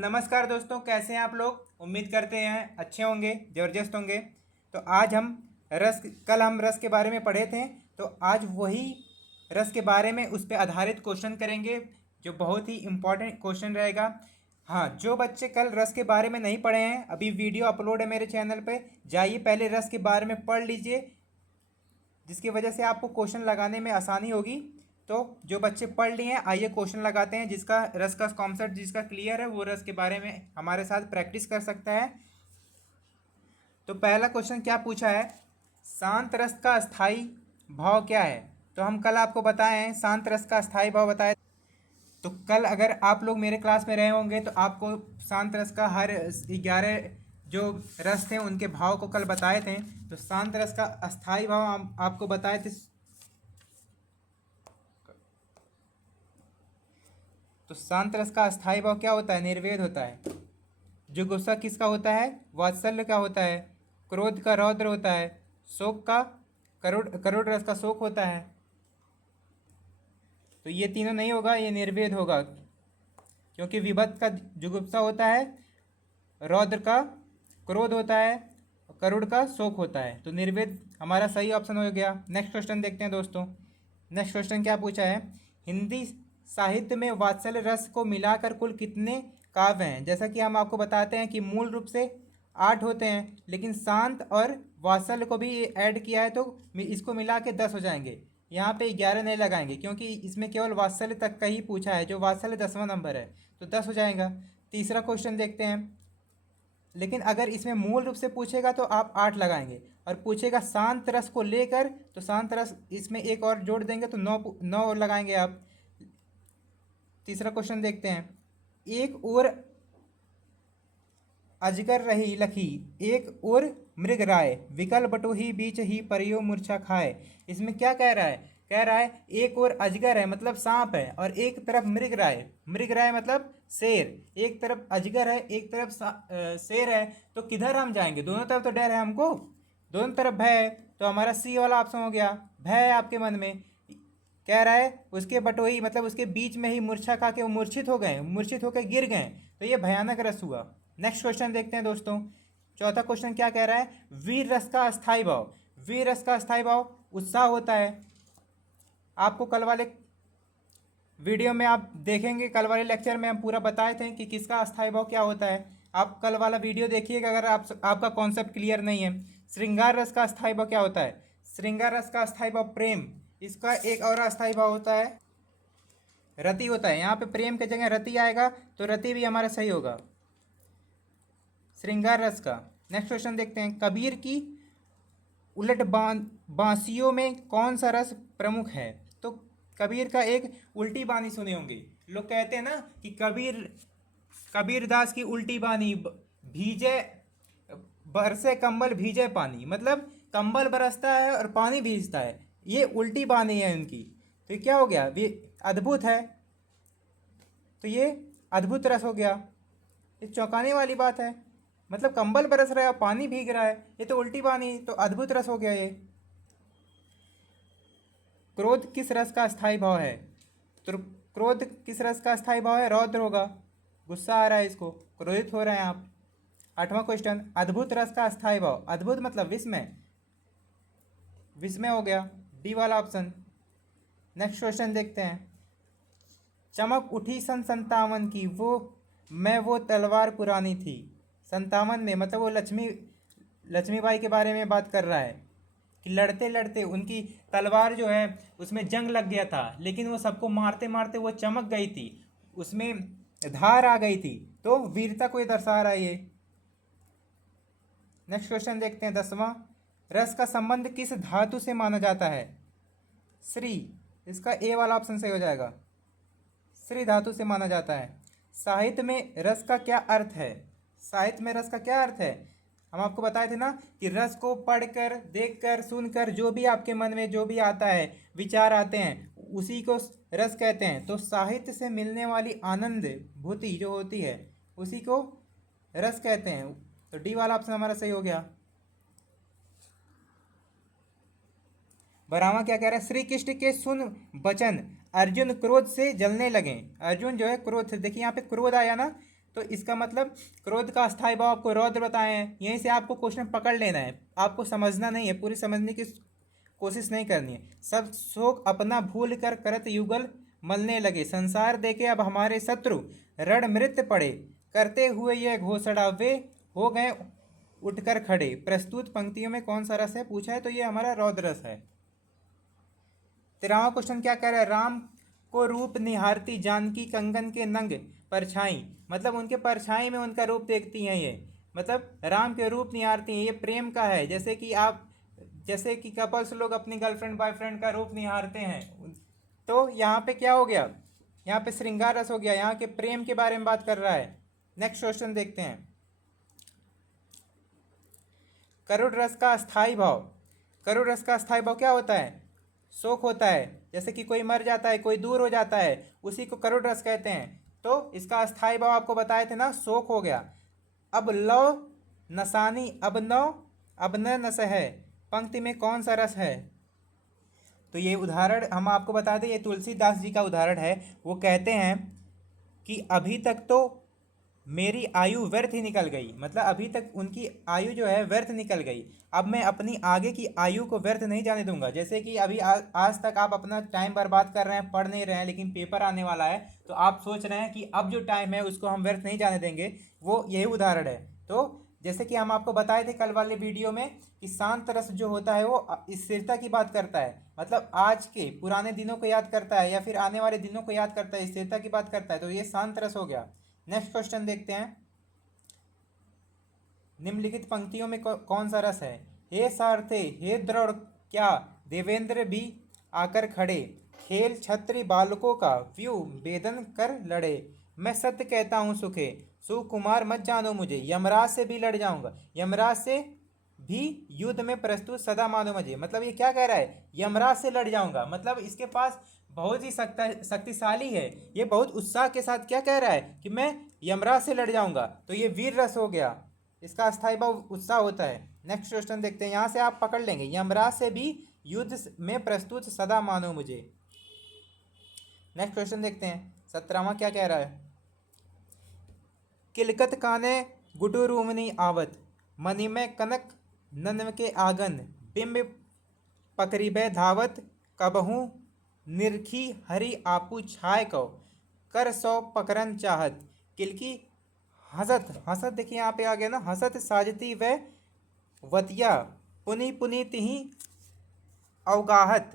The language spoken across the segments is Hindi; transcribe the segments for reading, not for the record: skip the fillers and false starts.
नमस्कार दोस्तों, कैसे हैं आप लोग। उम्मीद करते हैं अच्छे होंगे, ज़बरदस्त होंगे। तो आज हम कल हम रस के बारे में पढ़े थे। तो आज वही रस के बारे में उस पर आधारित क्वेश्चन करेंगे, जो बहुत ही इम्पोर्टेंट क्वेश्चन रहेगा। हाँ, जो बच्चे कल रस के बारे में नहीं पढ़े हैं, अभी वीडियो अपलोड है मेरे चैनल पे, जाइए पहले रस के बारे में पढ़ लीजिए, जिसकी वजह से आपको क्वेश्चन लगाने में आसानी होगी। तो जो बच्चे पढ़ लिए हैं, आइए क्वेश्चन लगाते हैं। जिसका रस का कॉन्सेप्ट जिसका क्लियर है, वो रस के बारे में हमारे साथ प्रैक्टिस कर सकता है। तो पहला क्वेश्चन क्या पूछा है, शांत रस का स्थायी भाव क्या है। तो हम कल आपको बताए हैं शांत रस का स्थायी भाव बताए। तो कल अगर आप लोग मेरे क्लास में रहे होंगे तो आपको शांत रस का हर 11 जो रस थे उनके भाव को कल बताए थे। तो शांत रस का अस्थाई भाव हम आपको बताए थे। तो शांत रस का अस्थाई भाव क्या होता है, निर्वेद होता है। जो गुस्सा किसका होता है, वात्सल्य का होता है। क्रोध का रौद्र होता है। शोक का करुण करुण रस का शोक होता है। तो ये तीनों नहीं होगा, ये निर्वेद होगा, क्योंकि विभक्त का जुगुप्सा होता है, रौद्र का क्रोध होता है, करुण का शोक होता है। तो निर्वेद हमारा सही ऑप्शन हो गया। नेक्स्ट क्वेश्चन देखते हैं दोस्तों। नेक्स्ट क्वेश्चन क्या पूछा है, हिंदी साहित्य में वात्सल्य रस को मिलाकर कुल कितने काव्य हैं। जैसा कि हम आपको बताते हैं कि मूल रूप से 8 होते हैं, लेकिन शांत और वात्सल्य को भी ऐड किया है तो इसको मिला के 10 हो जाएंगे। यहाँ पे 11 नहीं लगाएंगे, क्योंकि इसमें केवल वात्सल्य तक का ही पूछा है, जो वात्सल्य 10वां नंबर है, तो 10 हो जाएगा। तीसरा क्वेश्चन देखते हैं। लेकिन अगर इसमें मूल रूप से पूछेगा तो आप 8 लगाएंगे, और पूछेगा शांत रस को लेकर तो शांत रस इसमें एक और जोड़ देंगे तो 9 लगाएंगे आप। तीसरा क्वेश्चन देखते हैं। एक ओर अजगर रही लखी, एक ओर मृग राय, विकल बटोही बीच ही परियो मूर्छा खाए। इसमें क्या कह रहा है, कह रहा है एक ओर अजगर है मतलब सांप है, और एक तरफ मृग राय, मृग राय मतलब शेर। एक तरफ अजगर है, एक तरफ शेर है, तो किधर हम जाएंगे, दोनों तरफ तो डर है हमको, दोनों तरफ भय है। तो हमारा सी वाला ऑप्शन हो गया, भय है आपके मन में। कह रहा है उसके बटोही मतलब उसके बीच में ही मूर्छा खा के वो मूर्छित हो गए, मूर्छित होकर गिर गए, तो ये भयानक रस हुआ। नेक्स्ट क्वेश्चन देखते हैं दोस्तों। चौथा क्वेश्चन क्या कह रहा है, वीर रस का अस्थाई भाव। वीर रस का अस्थाई भाव उत्साह होता है। आपको कल वाले वीडियो में आप देखेंगे, कल वाले लेक्चर में हम पूरा बताए थे कि किसका अस्थाई भाव क्या होता है। आप कल वाला वीडियो देखिएगा अगर आपका कॉन्सेप्ट क्लियर नहीं है। श्रृंगार रस का अस्थाई भाव क्या होता है, श्रृंगार रस का अस्थाई भाव प्रेम। इसका एक और अस्थाई भाव होता है रति होता है। यहाँ पे प्रेम की जगह रति आएगा, तो रति भी हमारा सही होगा श्रृंगार रस का। नेक्स्ट क्वेश्चन देखते हैं। कबीर की उलट बांसियों में कौन सा रस प्रमुख है। तो कबीर का एक उल्टी बानी सुने होंगे। लोग कहते हैं ना कि कबीरदास की उल्टी बानी भीजे बरसे कंबल भीजे पानी, मतलब कंबल बरसता है और पानी भीजता है, ये उल्टी बानी है उनकी। तो ये क्या हो गया, ये अद्भुत है, तो ये अद्भुत रस हो गया। ये चौंकाने वाली बात है, मतलब कंबल बरस रहा है और पानी भीग रहा है, ये तो उल्टी बानी, तो अद्भुत रस हो गया ये। क्रोध किस रस का स्थायी भाव है। तो क्रोध किस रस का स्थायी भाव है, रौद्र होगा, गुस्सा आ रहा है, इसको क्रोधित हो रहे हैं आप। आठवां क्वेश्चन, अद्भुत रस का स्थायी भाव, अद्भुत मतलब विस्मय, विस्मय हो गया, डी वाला ऑप्शन। नेक्स्ट क्वेश्चन देखते हैं। चमक उठी सन 57 की, वो तलवार पुरानी थी। 57 में मतलब वो लक्ष्मीबाई के बारे में बात कर रहा है कि लड़ते लड़ते उनकी तलवार जो है उसमें जंग लग गया था, लेकिन वो सबको मारते मारते वो चमक गई थी, उसमें धार आ गई थी, तो वीरता को ये दर्शा रहा है ये। नेक्स्ट क्वेश्चन देखते हैं। 10वां, रस का संबंध किस धातु से माना जाता है। श्री, इसका ए वाला ऑप्शन सही हो जाएगा, श्री धातु से माना जाता है। साहित्य में रस का क्या अर्थ है, साहित्य में रस का क्या अर्थ है। हम आपको बताए थे ना कि रस को पढ़कर, देखकर, सुनकर जो भी आपके मन में जो भी आता है, विचार आते हैं, उसी को रस कहते हैं। तो साहित्य से मिलने वाली आनंद भूति जो होती है उसी को रस कहते हैं। तो डी वाला ऑप्शन हमारा सही हो गया। 12वां क्या कह रहा है, श्री कृष्ण के सुन बचन अर्जुन क्रोध से जलने लगे। अर्जुन जो है क्रोध से, देखिए यहाँ पे क्रोध आया ना, तो इसका मतलब क्रोध का अस्थायी भाव आपको रौद्र बताए हैं। यहीं से आपको क्वेश्चन पकड़ लेना है, आपको समझना नहीं है, पूरी समझने की कोशिश नहीं करनी है। सब शोक अपना भूल कर करत युगल मलने लगे, संसार देखे अब हमारे शत्रु रण मृत पड़े, करते हुए यह घोषणा वे हो गए उठकर खड़े। प्रस्तुत पंक्तियों में कौन सा रस है पूछा है, तो ये हमारा रौद्र रस है। 13वां क्वेश्चन क्या कह रहा है, राम को रूप निहारती जानकी कंगन के नंग परछाई, मतलब उनके परछाई में उनका रूप देखती हैं ये, मतलब राम के रूप निहारती हैं, ये प्रेम का है। जैसे कि कपल्स लोग अपनी गर्लफ्रेंड बॉयफ्रेंड का रूप निहारते हैं, तो यहाँ पे क्या हो गया, यहाँ पे श्रृंगार रस हो गया, यहाँ के प्रेम के बारे में बात कर रहा है। नेक्स्ट क्वेश्चन देखते हैं, करुण रस का अस्थाई भाव। करुण रस का अस्थाई भाव क्या होता है, शोक होता है। जैसे कि कोई मर जाता है, कोई दूर हो जाता है, उसी को करुण रस कहते हैं। तो इसका अस्थाई भाव आपको बताए थे ना, शोक हो गया। अब लव नसानी अब न नस है, पंक्ति में कौन सा रस है, तो ये उदाहरण हम आपको बता दें, ये तुलसीदास जी का उदाहरण है। वो कहते हैं कि अभी तक तो मेरी आयु व्यर्थ ही निकल गई, मतलब अभी तक उनकी आयु जो है व्यर्थ निकल गई, अब मैं अपनी आगे की आयु को व्यर्थ नहीं जाने दूंगा। जैसे कि अभी आज तक आप अपना टाइम बर्बाद कर रहे हैं, पढ़ नहीं रहे हैं, लेकिन पेपर आने वाला है तो आप सोच रहे हैं कि अब जो टाइम है उसको हम व्यर्थ नहीं जाने देंगे, वो यही उदाहरण है। तो जैसे कि हम आपको बताए थे कल वाले वीडियो में कि शांत रस जो होता है वो स्थिरता की बात करता है, मतलब आज के पुराने दिनों को याद करता है या फिर आने वाले दिनों को याद करता है, स्थिरता की बात करता है, तो ये शांत रस हो गया। नेक्स्ट क्वेश्चन देखते हैं, निम्नलिखित पंक्तियों में कौन सा रस है, हे सारथे हे दृढ़ क्या देवेंद्र भी आकर खड़े, खेल छत्री बालकों का व्यू वेदन कर लड़े, मैं सत्य कहता हूँ सुखे सुकुमार मत जानो मुझे, यमराज से भी लड़ जाऊंगा, यमराज से भी युद्ध में प्रस्तुत सदा मानो मुझे। मतलब ये क्या कह रहा है, यमराज से लड़ जाऊंगा, मतलब इसके पास बहुत ही शक्तिशाली है, ये बहुत उत्साह के साथ क्या कह रहा है कि मैं यमराज से लड़ जाऊंगा, तो ये वीर रस हो गया, इसका अस्थायी भाव उत्साह होता है। नेक्स्ट क्वेश्चन देखते हैं, यहाँ से आप पकड़ लेंगे, यमराज से भी युद्ध में प्रस्तुत सदा मानो मुझे। नेक्स्ट क्वेश्चन देखते हैं, 17वां क्या कह रहा है, किलकत काने गुडू रूमनी आवत, मणि में कनक नन्व के आंगन, बिंब पकरीबे धावत, कबहू निरखी हरि आपू छाय को, कर सौ पकड़न चाहत, किलकी हसत हसत, देखिए यहाँ पे आ गया ना, हसत साजती व वतिया, पुनि पुनि तिही अवगाहत।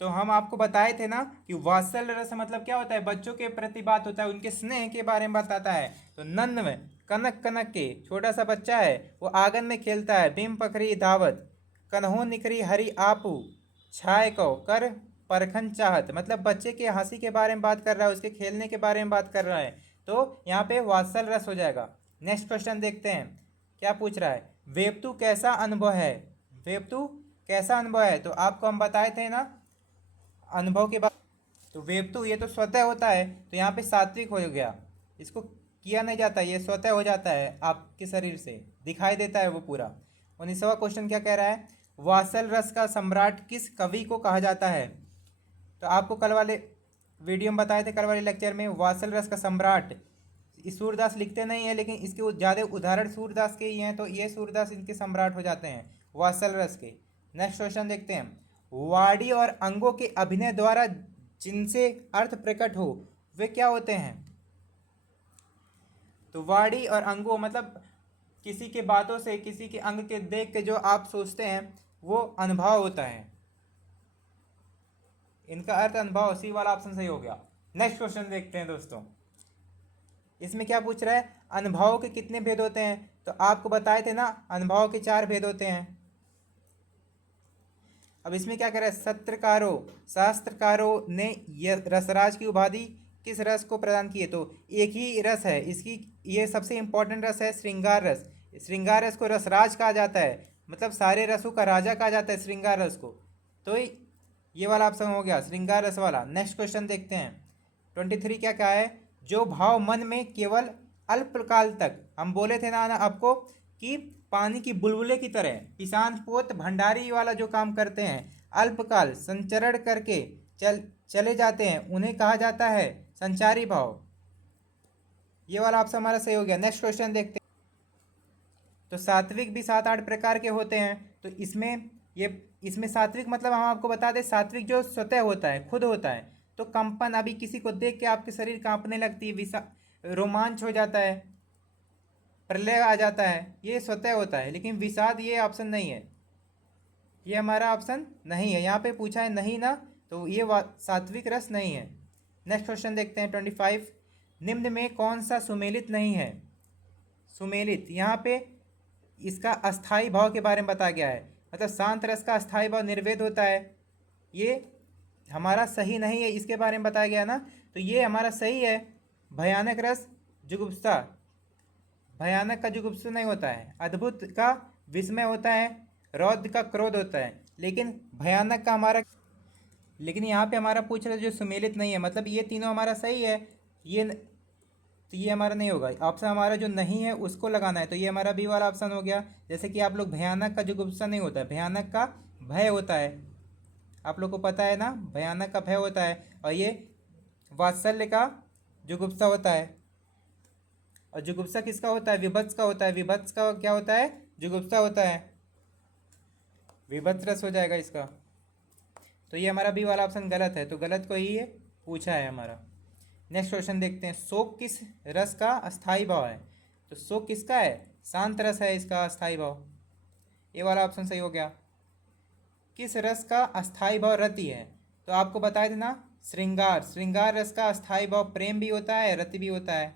तो हम आपको बताए थे ना कि वात्सल्य रस मतलब क्या होता है, बच्चों के प्रति बात होता है, उनके स्नेह के बारे में बताता है। तो नन्व कनक कनक के छोटा सा बच्चा है, वो आंगन में खेलता है, बिम पखरी धावत, कन्हो निखरी हरि आपू छाय को, कर परखन चाहत, मतलब बच्चे के हंसी के बारे में बात कर रहा है, उसके खेलने के बारे में बात कर रहा है, तो यहाँ पे वात्सल रस हो जाएगा। नेक्स्ट क्वेश्चन देखते हैं, क्या पूछ रहा है, वेपतु कैसा अनुभव है, वेपतु कैसा अनुभव है, तो आपको हम बताए थे ना अनुभव के बाद, तो वेपतु ये तो स्वतः होता है, तो यहाँ पे सात्विक हो गया, इसको किया नहीं जाता, ये स्वतः हो जाता है, आपके शरीर से दिखाई देता है वो पूरा। 19वां क्वेश्चन क्या कह रहा है, वात्सल रस का सम्राट किस कवि को कहा जाता है, तो आपको कल वाले वीडियो में बताए थे, कल वाले लेक्चर में, वात्सल रस का सम्राट सूरदास लिखते नहीं है, लेकिन इसके ज़्यादा उदाहरण सूरदास के ही हैं, तो ये सूरदास इनके सम्राट हो जाते हैं वात्सल रस के। नेक्स्ट क्वेश्चन देखते हैं, वाणी और अंगों के अभिनय द्वारा जिनसे अर्थ प्रकट हो वे क्या होते हैं, तो वाणी और अंगों मतलब किसी के बातों से, किसी के अंग के देख के जो आप सोचते हैं वो अनुभव होता है, इनका अर्थ अनुभव, सी वाला ऑप्शन सही हो गया। नेक्स्ट क्वेश्चन देखते हैं दोस्तों, इसमें क्या पूछ रहा है, अनुभव के कितने भेद होते हैं, तो आपको बताए थे ना अनुभव के 4 भेद होते हैं। अब इसमें क्या कह रहा है, सत्रकारों शास्त्रकारों ने यह रसराज की उपाधि किस रस को प्रदान की है, तो एक ही रस है इसकी, ये सबसे इंपॉर्टेंट रस है श्रृंगार रस, श्रृंगार रस को रसराज कहा जाता है, मतलब सारे रसों का राजा कहा जाता है श्रृंगार रस को, तो ये वाला ऑप्शन हो गया श्रृंगार रस वाला। नेक्स्ट क्वेश्चन देखते हैं, 23 क्या कहा है, जो भाव मन में केवल अल्पकाल तक, हम बोले थे ना आपको कि पानी की बुलबुले की तरह किसान पोत भंडारी वाला जो काम करते हैं, अल्पकाल संचरण करके चले जाते हैं, उन्हें कहा जाता है संचारी भाव। ये वाला ऑप्शन हमारा सही हो गया। नेक्स्ट क्वेश्चन देखते हैं। तो सात्विक भी 7-8 प्रकार के होते हैं। तो इसमें सात्विक मतलब हम आपको बता दें, सात्विक जो स्वतः होता है, खुद होता है। तो कंपन, अभी किसी को देख के आपके शरीर कांपने लगती है, रोमांच हो जाता है, प्रलय आ जाता है, ये स्वतः होता है। लेकिन विषाद ये ऑप्शन नहीं है, ये हमारा ऑप्शन नहीं है। यहाँ पे पूछा है नहीं ना, तो ये सात्विक रस नहीं है। नेक्स्ट क्वेश्चन देखते हैं 25। निम्न में कौन सा सुमेलित नहीं है? सुमेलित, यहाँ पे इसका अस्थाई भाव के बारे में बताया गया है। मतलब शांत रस का अस्थाई भाव निर्वेद होता है, ये हमारा सही नहीं है, इसके बारे में बताया गया ना, तो ये हमारा सही है। भयानक रस जुगुप्सा, भयानक का जुगुप्सा नहीं होता है। अद्भुत का विस्मय होता है, रौद्र का क्रोध होता है, लेकिन भयानक का हमारा, लेकिन यहाँ पे हमारा पूछ रहा है जो सुमेलित नहीं है, मतलब ये तीनों हमारा सही है। तो ये हमारा नहीं होगा। ऑप्शन हमारा जो नहीं है उसको लगाना है, तो ये हमारा बी वाला ऑप्शन हो गया। जैसे कि आप लोग, भयानक का जुगुप्सा नहीं होता है, भयानक का भय होता है, आप लोग को पता है ना, भयानक का भय होता है। और ये वात्सल्य का जुगुप्सा होता है। और जुगुप्सा किसका होता है? विभत्स का होता है। विभत्स का क्या होता है? जुगुप्सा होता है। विभत्स रस हो जाएगा इसका। तो ये हमारा बी वाला ऑप्शन गलत है, तो गलत को ही ये पूछा है हमारा। नेक्स्ट क्वेश्चन देखते हैं। शोक किस रस का अस्थाई भाव है? तो शोक किसका है? शांत रस है इसका अस्थाई भाव, ये वाला ऑप्शन सही हो गया। किस रस का अस्थाई भाव रति है? तो आपको बताया था ना, श्रृंगार। श्रृंगार रस का अस्थाई भाव प्रेम भी होता है, रति भी होता है।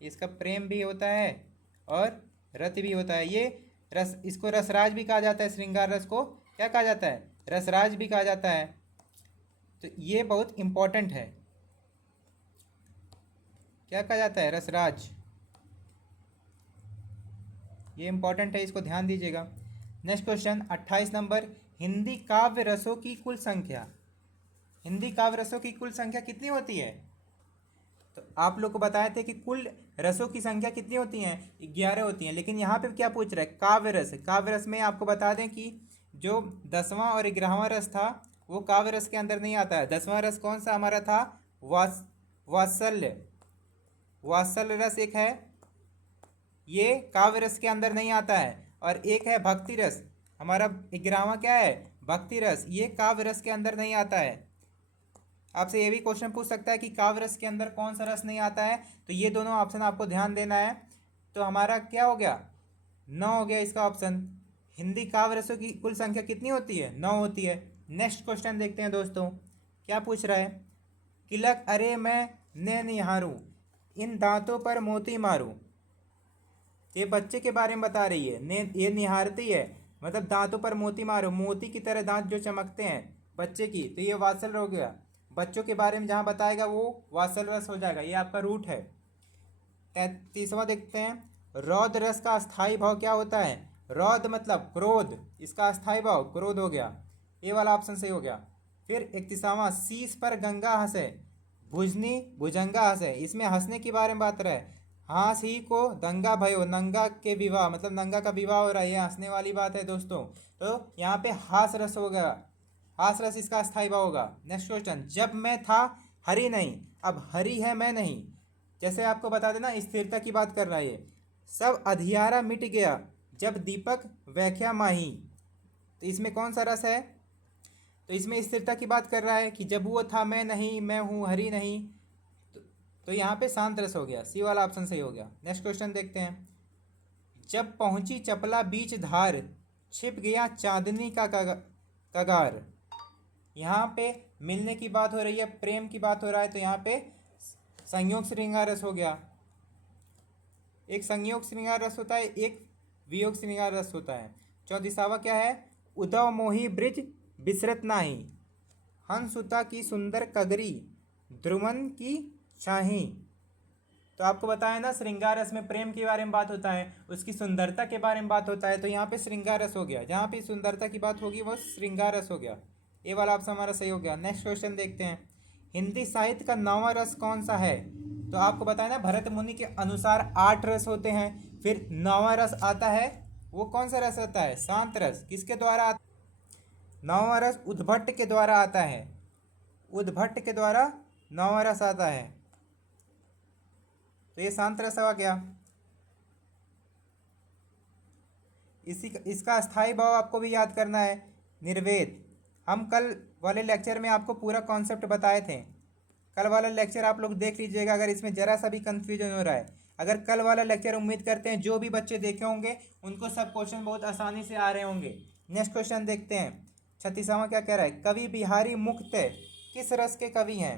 इसका प्रेम भी होता है और रति भी होता है। ये रस, इसको रसराज भी कहा जाता है। श्रृंगार रस को क्या कहा जाता है? रसराज भी कहा जाता है। तो ये बहुत इंपॉर्टेंट है, क्या कहा जाता है? रसराज, ये इंपॉर्टेंट है, इसको ध्यान दीजिएगा। Next question 28 number. हिंदी काव्य रसों की कुल संख्या, हिंदी काव्य रसों की कुल संख्या कितनी होती है? तो आप लोग को बताए थे कि कुल रसों की संख्या कितनी होती हैं? 11 होती हैं। लेकिन यहाँ पे क्या पूछ रहा है? काव्य रस। काव्य रस में आपको बता दें कि जो 10वां और 11वां रस था वो काव्य रस के अंदर नहीं आता है। 10वां रस कौन सा हमारा था? वात्सल्य। वात्सल्य रस एक है, ये काव्य रस के अंदर नहीं आता है। और एक है भक्ति रस, हमारा 11वां क्या है? भक्ति रस, ये काव्य रस के अंदर नहीं आता है। आपसे ये भी क्वेश्चन पूछ सकता है कि काव्य रस के अंदर कौन सा रस नहीं आता है, तो ये दोनों ऑप्शन आपको ध्यान देना है। तो हमारा क्या हो गया? 9 हो गया इसका ऑप्शन। हिंदी काव्य रसों की कुल संख्या कितनी होती है? 9 होती है। नेक्स्ट क्वेश्चन देखते हैं दोस्तों, क्या पूछ रहा है? किलक अरे मैं ने निहारूं, इन दांतों पर मोती मारूं। ये बच्चे के बारे में बता रही है। ये निहारती है, मतलब दांतों पर मोती मारो, मोती की तरह दांत जो चमकते हैं बच्चे की, तो ये वात्सल हो गया। बच्चों के बारे में जहाँ बताएगा वो वात्सल रस हो जाएगा, ये आपका रूट है। 33वां देखते हैं। रौद्र रस का अस्थाई भाव क्या होता है? रौद्र मतलब क्रोध, इसका अस्थाई भाव क्रोध हो गया, ये वाला ऑप्शन सही हो गया। फिर 31वां। शीश पर गंगा हंसे, भुजनी भुजंगा हंसे, इसमें हंसने के बारे में बात रहा है। हाँस ही को दंगा भयो, नंगा के विवाह, मतलब नंगा का विवाह हो रहा है, ये हंसने वाली बात है दोस्तों। तो यहाँ पे हास रस हो गया, हास रस इसका अस्थाई भाव होगा। Next question. जब मैं था हरि नहीं, अब हरि है मैं नहीं। जैसे आपको बता देना, स्थिरता की बात कर रहा है ये। सब अधियारा मिट गया, जब दीपक व्याख्या माही, तो इसमें कौन सा रस है? तो इसमें स्थिरता की बात कर रहा है कि जब वो था मैं नहीं, मैं हूँ हरि नहीं। तो यहाँ पे शांत रस हो गया, सी वाला ऑप्शन सही हो गया। नेक्स्ट क्वेश्चन देखते हैं। जब पहुंची चपला बीच धार, छिप गया चांदनी का कगार। यहाँ पे मिलने की बात हो रही है, प्रेम की बात हो रहा है, तो यहाँ पे संयोग श्रृंगार रस हो गया। एक संयोग श्रृंगार रस होता है, एक वियोग श्रृंगार रस होता है। 34वां क्या है? उदव मोही ब्रिज बिसरत नाही, हंसुता की सुंदर कगरी, ध्रुवन की शाही। तो आपको बताया ना, श्रृंगार रस में प्रेम के बारे में बात होता है, उसकी सुंदरता के बारे में बात होता है, तो यहाँ पे श्रृंगार रस हो गया। जहाँ पे सुंदरता की बात होगी वो श्रृंगार रस हो गया, ये वाला ऑप्शन हमारा सही हो गया। नेक्स्ट क्वेश्चन देखते हैं। हिंदी साहित्य का 9वां रस कौन सा है? तो आपको बताया ना, भरत मुनि के अनुसार 8 रस होते हैं, फिर 9वां रस आता है, वो कौन सा रस आता है? शांत रस। किसके द्वारा? 9वां रस उद्भट के द्वारा आता है, उद्भट के द्वारा 9वां रस आता है। तो ये शांत रस आ गया। इसका अस्थाई भाव आपको भी याद करना है, निर्वेद। हम कल वाले लेक्चर में आपको पूरा कॉन्सेप्ट बताए थे। कल वाला लेक्चर आप लोग देख लीजिएगा अगर इसमें ज़रा सा भी कन्फ्यूजन हो रहा है। अगर कल वाला लेक्चर उम्मीद करते हैं जो भी बच्चे देखे होंगे उनको सब क्वेश्चन बहुत आसानी से आ रहे होंगे। नेक्स्ट क्वेश्चन देखते हैं। 36वां क्या कह रहा है, कवि बिहारी मुख्यतः किस रस के कवि हैं।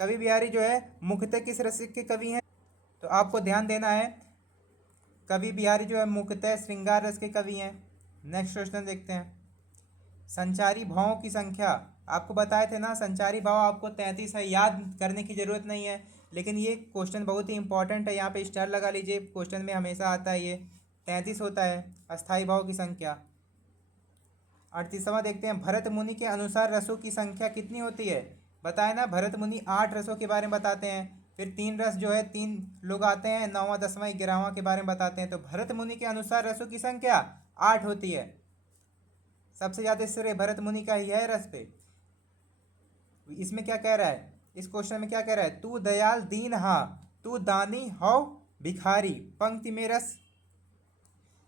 कवि बिहारी जो है मुख्यतः किस रस के कवि हैं, तो आपको ध्यान देना है। कवि बिहारी जो है मुख्यतः श्रृंगार रस के कवि हैं। नेक्स्ट क्वेश्चन देखते हैं। संचारी भावों की संख्या, आपको बताए थे ना संचारी भाव आपको 33 है, याद करने की ज़रूरत नहीं है, लेकिन ये क्वेश्चन बहुत ही इंपॉर्टेंट है। यहाँ पे स्टार लगा लीजिए, क्वेश्चन में हमेशा आता है ये 33 होता है अस्थाई भाव की संख्या। 38वां देखते हैं। भरत मुनि के अनुसार रसों की संख्या कितनी होती है। बताए ना भरत मुनि 8 रसों के बारे में बताते हैं। फिर 3 रस जो है 3 लोग आते हैं, 9वां 10वां 11वां के बारे में बताते हैं। तो भरत मुनि के अनुसार रसों की संख्या 8 होती है। सबसे ज़्यादा श्रेय भरत मुनि का ही है रस पे। इसमें क्या कह रहा है, इस क्वेश्चन में क्या कह रहा है, तू दयाल दीन हा तू दानी हो भिखारी पंक्ति में रस।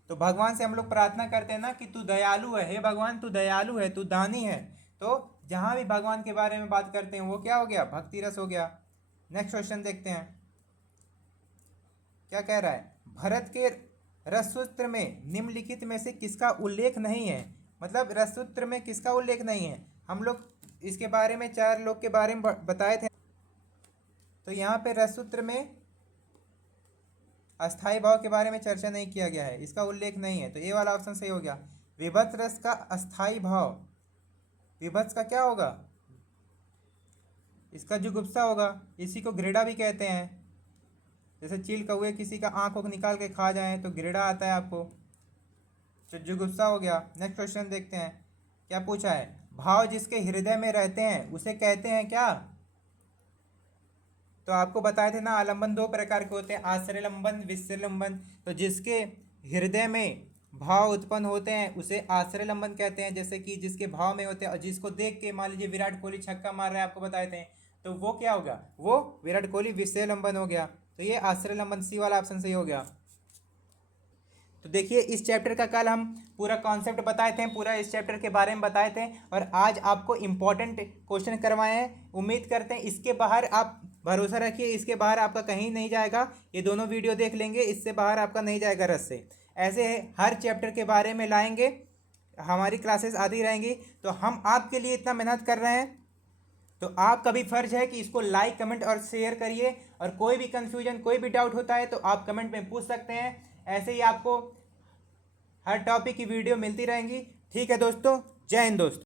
तो भगवान से हम लोग प्रार्थना करते हैं ना कि तू दयालु है, हे भगवान तू दयालु है, तू दानी है। तो जहाँ भी भगवान के बारे में बात करते हैं वो क्या हो गया, भक्ति रस हो गया। नेक्स्ट क्वेश्चन देखते हैं क्या कह रहा है। भरत के रससूत्र में निम्नलिखित में से किसका उल्लेख नहीं है। मतलब रससूत्र में किसका उल्लेख नहीं है। हम लोग इसके बारे में 4 लोग के बारे में बताए थे। तो यहाँ पे रससूत्र में अस्थाई भाव के बारे में चर्चा नहीं किया गया है, इसका उल्लेख नहीं है, तो ये वाला ऑप्शन सही हो गया। विभत्स रस का अस्थाई भाव, विभत्स का क्या होगा, इसका जुगुप्सा होगा। इसी को घृणा भी कहते हैं। जैसे चील कौए किसी का आँख को निकाल के खा जाए तो घृणा आता है आपको, तो जुगुप्सा हो गया। नेक्स्ट क्वेश्चन देखते हैं क्या पूछा है। भाव जिसके हृदय में रहते हैं उसे कहते हैं क्या। तो आपको बताए थे ना आलंबन 2 प्रकार के होते हैं, आश्रय लंबन विश्रय लंबन। तो जिसके हृदय में भाव उत्पन्न होते हैं उसे आश्रय लंबन कहते हैं। जैसे कि जिसके भाव में होते हैं और जिसको देख के मान लीजिए विराट कोहली छक्का मार रहा है आपको बताए थे, तो वो क्या होगा, वो विराट कोहली विश्रय लंबन हो गया। तो ये आश्रय लंबन, सी वाला ऑप्शन सही हो गया। तो देखिए इस चैप्टर का कल हम पूरा कॉन्सेप्ट बताए थे, पूरा इस चैप्टर के बारे में बताए थे, और आज आपको इम्पोर्टेंट क्वेश्चन करवाए हैं। उम्मीद करते हैं इसके बाहर आप भरोसा रखिए, इसके बाहर आपका कहीं नहीं जाएगा। ये दोनों वीडियो देख लेंगे, इससे बाहर आपका नहीं जाएगा रस से। ऐसे हर चैप्टर के बारे में लाएंगे, हमारी क्लासेस आती रहेंगी। तो हम आपके लिए इतना मेहनत कर रहे हैं, तो आपका भी फर्ज है कि इसको लाइक कमेंट और शेयर करिए। और कोई भी कन्फ्यूजन कोई भी डाउट होता है तो आप कमेंट में पूछ सकते हैं। ऐसे ही आपको हर टॉपिक की वीडियो मिलती रहेंगी। ठीक है दोस्तों, जय हिंद दोस्तों।